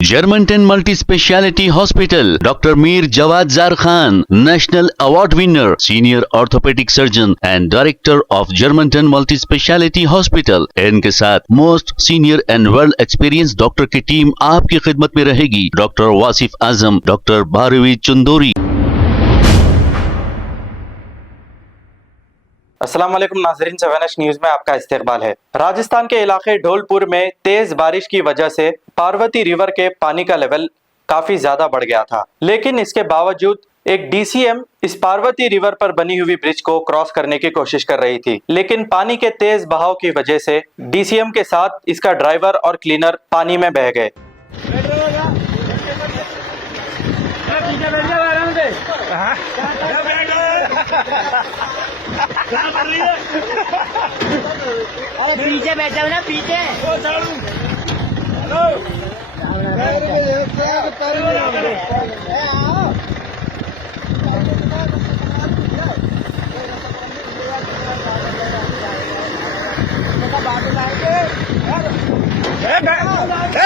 Germantown Multi Speciality Hospital, Dr. Mir Jawad Zar Khan, National Award winner, Senior Orthopedic Surgeon and Director of Germantown Multi Speciality Hospital। इनके साथ most senior and world experience doctor की टीम आपकी खिदमत में रहेगी। Doctor Wasif Azam, doctor Bharvi Chandori. अस्सलाम वालेकुम नाज़रीन, 7H न्यूज में आपका इस्तकबाल है। राजस्थान के इलाके ढोलपुर में तेज बारिश की वजह से पार्वती रिवर के पानी का लेवल काफी ज्यादा बढ़ गया था, लेकिन इसके बावजूद एक डीसीएम इस पार्वती रिवर पर बनी हुई ब्रिज को क्रॉस करने की कोशिश कर रही थी, लेकिन पानी के तेज बहाव की वजह से डीसीएम के साथ इसका ड्राइवर और क्लीनर पानी में बह गए। अरे पीछे बैठा हूँ ना, पीछे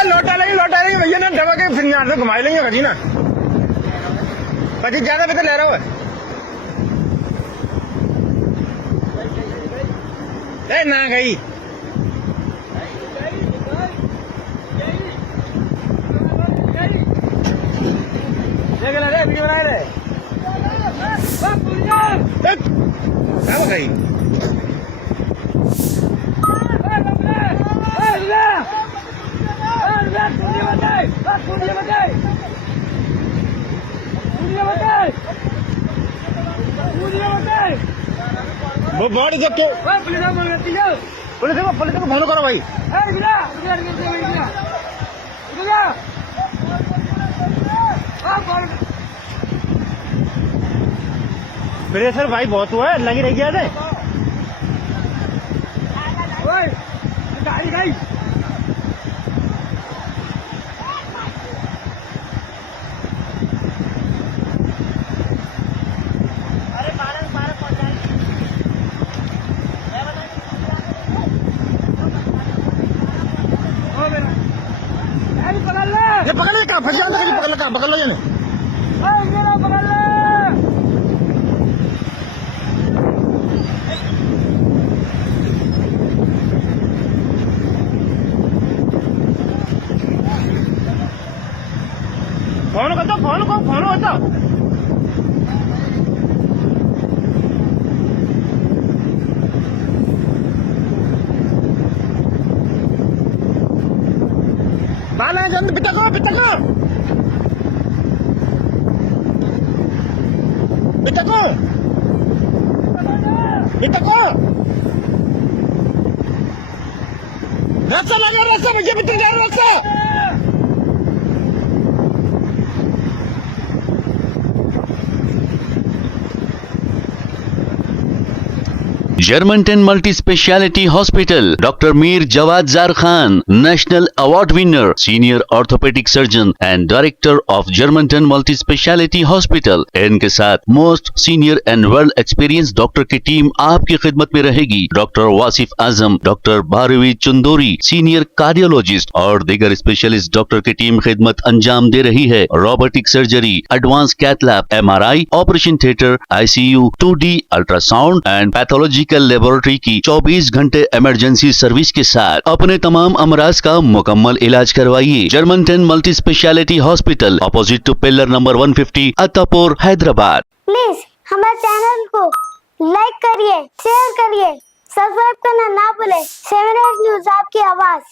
लौटा लेंगे भैया ना दबा के फिर यहाँ से घुमा लेंगे कभी ना कभी ज्यादा भी तो ले रहा हूँ ना गई वो बॉडी देखो पुलिस को फोन करो भाई। प्रेशर भाई बहुत हुआ है, लगी रही गया थे। ये पकड़ ले, कहाँ फंस जाता है, पकड़ ले, कहाँ पकड़ लो ये फोन करता, फोन करता। बाला जल्द पिटको रास्ता लगा, रास्ता मुझे भी जा रास्ता। Germantown Multi Speciality Hospital, Dr. Mir Jawad Zar Khan, National Award winner, Senior Orthopedic Surgeon and Director of Germantown Multi Speciality Hospital। इनके साथ most senior and world experience doctor की टीम आपकी खिदमत में रहेगी। Doctor Wasif Azam, doctor Bharvi Chandori, senior cardiologist और दीगर स्पेशलिस्ट डॉक्टर की टीम खिदमत अंजाम दे रही है। Robotic surgery, advance cath lab, MRI, operation theatre, ICU, 2D ultrasound and pathological laboratory की 24 घंटे इमरजेंसी सर्विस के साथ अपने तमाम अमराज का मुकम्मल इलाज करवाइए। Germanten multi speciality hospital, opposite to pillar number 150, Attapur, Hyderabad. Please हमारे चैनल को लाइक करिए, शेयर करिए, सब्सक्राइब करना ना भूले। 7H न्यूज आपकी आवाज।